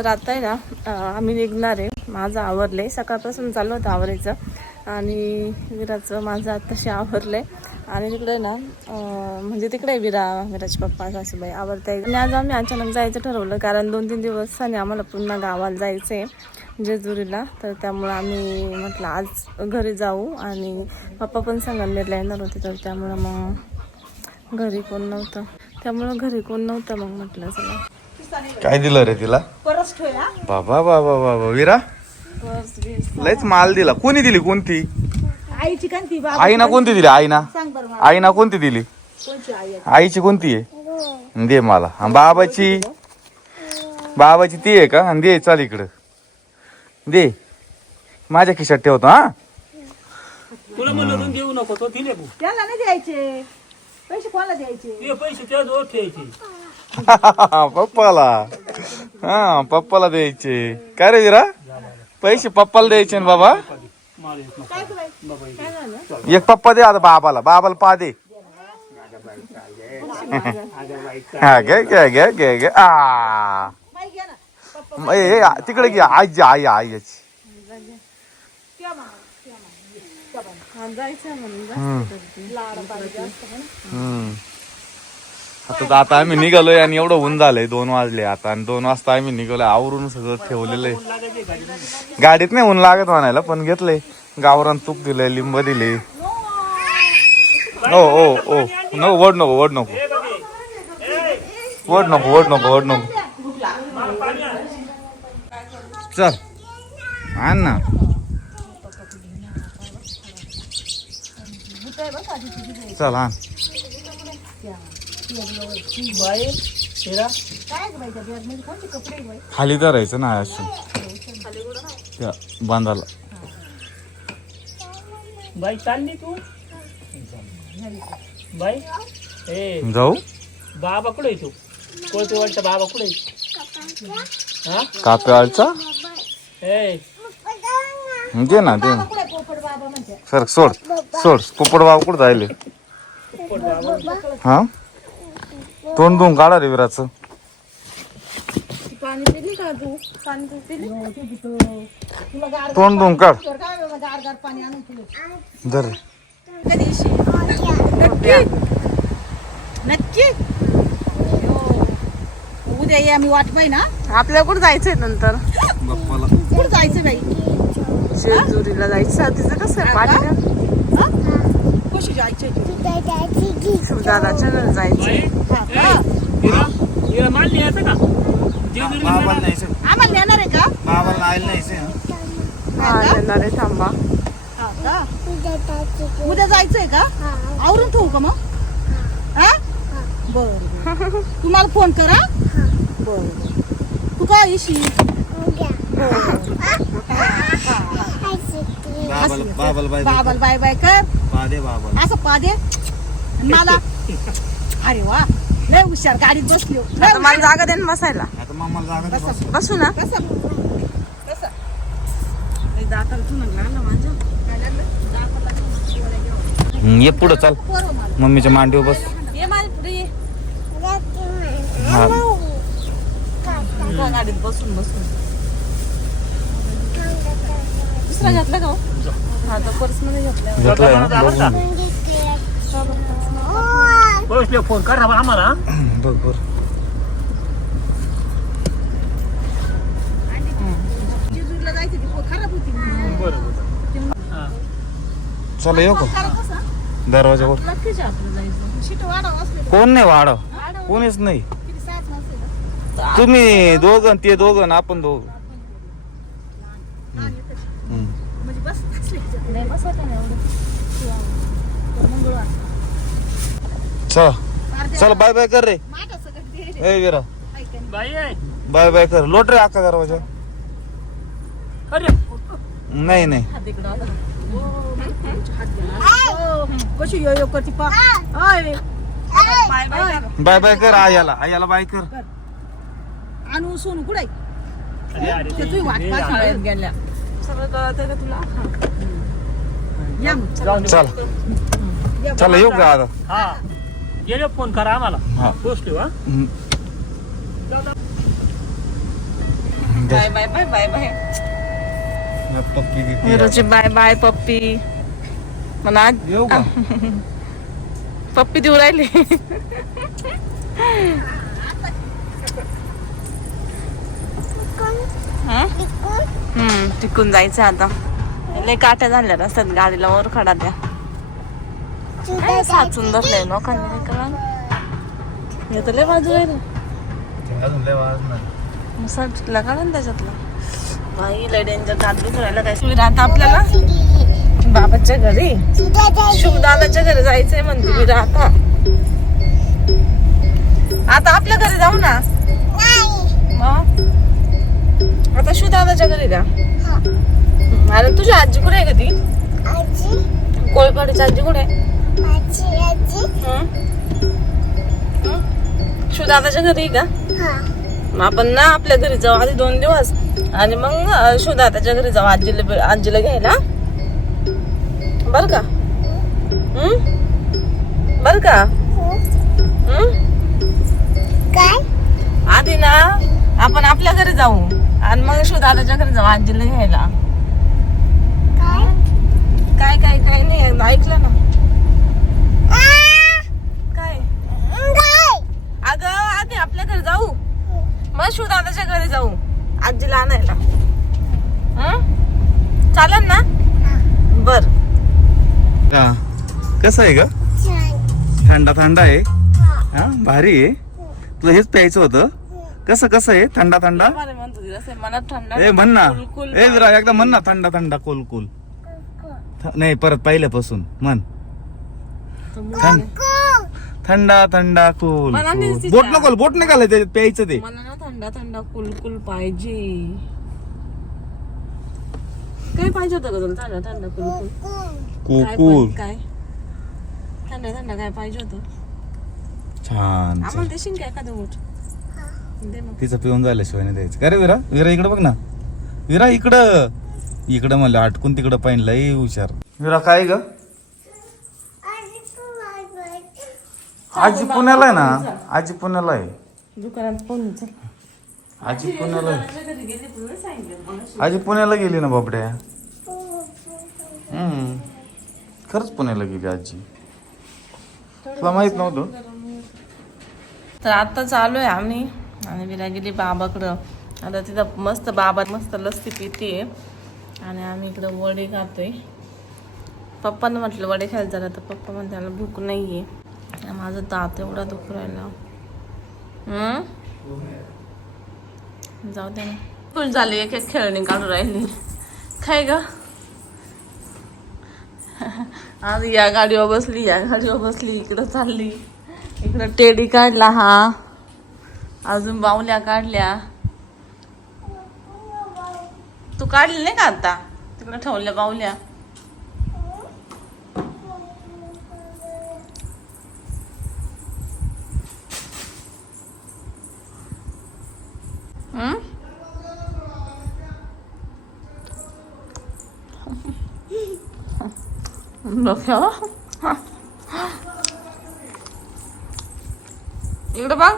तर आता आहे ना आम्ही निघणार आहे. माझं आवरलं आहे, सकाळपासून चालू होतं आवरायचं आणि विराचं माझं आत्ताशी आवरलं आहे. आणि तिकडे ना म्हणजे तिकडे विराचे पप्पा सासूबाई आवडते. आणि आज आम्ही अचानक जायचं ठरवलं कारण 2-3 दिवस आणि आम्हाला पुन्हा गावाला जायचं आहे जेजुरीला. तर त्यामुळं आम्ही म्हटलं आज घरी जाऊ आणि पप्पा पण संगमनेरला येणार होते. तर त्यामुळं मग घरी कोण नव्हतं, मग म्हटलं चला. काय दिलं रे तिला? बाबा बाबा बाबा विरा लयच माल दिला. कोणी दिली? कोणती आईना कोणती दिली? आईना कोणती दिली? आईची कोणती आहे? दे मला. बाबाची ती आहे का? दे चाल इकडं दे, माझ्या खिशात ठेवतो. हा तुला म्हणून देऊ नको, तो दिले त्याला नाही द्यायचे पैसे. कोणाला द्यायचे पैसे? त्या जवळ ठेवायचे. पप्पाला. हा पप्पाला द्यायचे. काय रे विरा? पैसे पप्पाला द्यायचे ना बाबा. एक पप्पा दे आता बाबाला पा दे. हा घे घे घे घे घे. तिकडे घे. आई याची. आता आम्ही निघालोय आणि एवढं ऊन झालंय. 2 वाजले आता आणि 2 वाजता आम्ही निघालोय. आवरून सगळं ठेवलेलं आहे. गाडीत नाही ऊन लागत म्हणायला, पण घेतलंय. गावरान तूप दिलंय, लिंब दिले. ओ नको वड नको. चल आण ना. चल आण. खाली धरायचं ना असं त्या बांधाला. बाई चालली तू? बाई जाऊ. बाबा कुठे तू? कोणते वाटतं बाबा कुठे? काप्याचा दे ना सर. सोड पोपट बाबा कुठं जायले? हा तोंड धुवून काढा रे विराचं. तोंड धुवून काढ. धर. नक्की उद्या ये. आम्ही वाट पाहिजे ना. आपल्याला कुठं जायचंय नंतर? कुठं जायचं बाई? जेजुरीला जायचं. तिचं कसं पाठी कशी जायचं? शिवदादाच्या घरी जायचंय. माल न्यायचं का? आम्हाला नेणार आहे का? हा येणार आहे. थांबा. उद्या जायचंय का? आवरून ठेवू का मग? हा बर. तुम्हाला फोन करा. बर. तू काय येशील? बाबाला बाय बाय कर. असं पादे मला. अरे वा लय हुशार. गाडीत बसली. आता मला जागा दे ना बसायला. बसू ना. ये पुढं चाल. मम्मीच्या मांडीवर बस. गाडीत बसून दुसरा घातला का? हा तर पर्स मध्ये घेतलाय. फोन कर आम्हाला. बरोबर. चला येऊ का दरवाजावर? कोण नाही वाढव. कोणीच नाही. तुम्ही दोघं ते दोघं आपण दोघं. चल बाय बाय कर रे. ए विरा बाय बाय कर. लोट रे अख्खा दरवाजा. नाही कशी यो करती पा. बाय बाय कर. आयाला बाय कर. आणू सोनू कुठे? गेल्या सगळं कळत का तुला? चला येऊ का आता? हा गेले फोन करा आम्हाला. पोचलो. Bye bye bye bye bye पप्पी बिप्पी विराची बाय बाय पप्पी मला आज येऊ का पप्पी देऊ राहिली. टिकून जायचं आता. लय काट्या झाल्या रस्त्यात गाडीला वर खडा द्या. काय साचून बसलंय लोकांनी हे तर लय बाजू राहिलं. अजून लय वाज नाही. मसाला चिटला काढा ना त्याच्यातला. बाई लय डेंजर दात दुखायला काय सुविधा आता आपल्याला बाबाच्या घरी शुभदादाच्या घरी जायचंय म्हणते मी आता. आता आपल्या घरी जाऊ ना मग. आता शुभदादाच्या घरी द्या. अरे तुझी आजी कुठे आहे का ती कोळपाडीची आजी कुठे आहे. शुभदादाच्या घरी का मग आपण ना आपल्या घरी जाऊ आधी 2 दिवस आणि मग शुभदादाच्या घरी जाऊ आजीला घ्यायला. बर का बर का आधी ना आपण आपल्या घरी जाऊ आणि मग शुभदादाच्या घरी जाऊ आजीला घ्यायला. काय काय काय नाही ऐकलं ना काय अगं आधी आपल्या घरी जाऊ मग शुभदादाच्या घरी जाऊ आजीला आणायला. चालेल ना बर. कसं आहे ग थंडा थंडा आहे हा भारी आहे. तुला हेच प्यायचं होतं. कसं कसं आहे थंडा थंडा मनात थंडा ए म्हण ना ए विरा एकदा म्हण ना थंडा थंडा कोल कोल नाही परत पहिल्यापासून म्हण थंडा थंडा कोल बोट नको बोट नाही घालायचं त्याच्यात प्यायचं ते. मला ना थंडा थंडा कुलकुल पाहिजे. काय पाहिजे होतं का तुला थंडा थंडा कुलकुल कुकुल काय थंडा थंडा काय पाहिजे होतं छान आम्हाला देशील काय एखादं गोट दे मग. तिचं पिऊन झाल्याशिवाय नाही द्यायचं. अरे विरा विरा इकडं बघ ना विरा इकडं इकडं म्हणलं अटकून तिकडं पाहिजे लई हुशार. विरा काय ग आजी पुण्याला आहे ना आजी पुण्याला आहे. दुकानात फोन चल. आजी पुण्याला आहे. आजी पुण्याला गेली ना बाबड्या. खरंच पुण्याला गेली आजी. तुला माहित नव्हतं. तर आता चालू आहे आम्ही आणि विरा गेली बाबाकडं. आता तिथं मस्त बाबा मस्त लस्सी पिते आणि आम्ही इकडं वडे खातोय. पप्पांना म्हटलं वडे खायला झालं तर पप्पा म्हणते त्याला भूक नाहीये. माझं दात एवढा दुखू राहिला. जाऊ दे ना खुश झाली. एक एक खेळणी काढून राहिली काय ग. आज या गाडीवर बसली या गाडीवर बसली इकडं चालली. इकडं टेडी काढला हा अजून बाहुल्या काढल्या. तू काढली नाही का आता तिकडं ठेवल्या बाहुल्या. इकडं बघ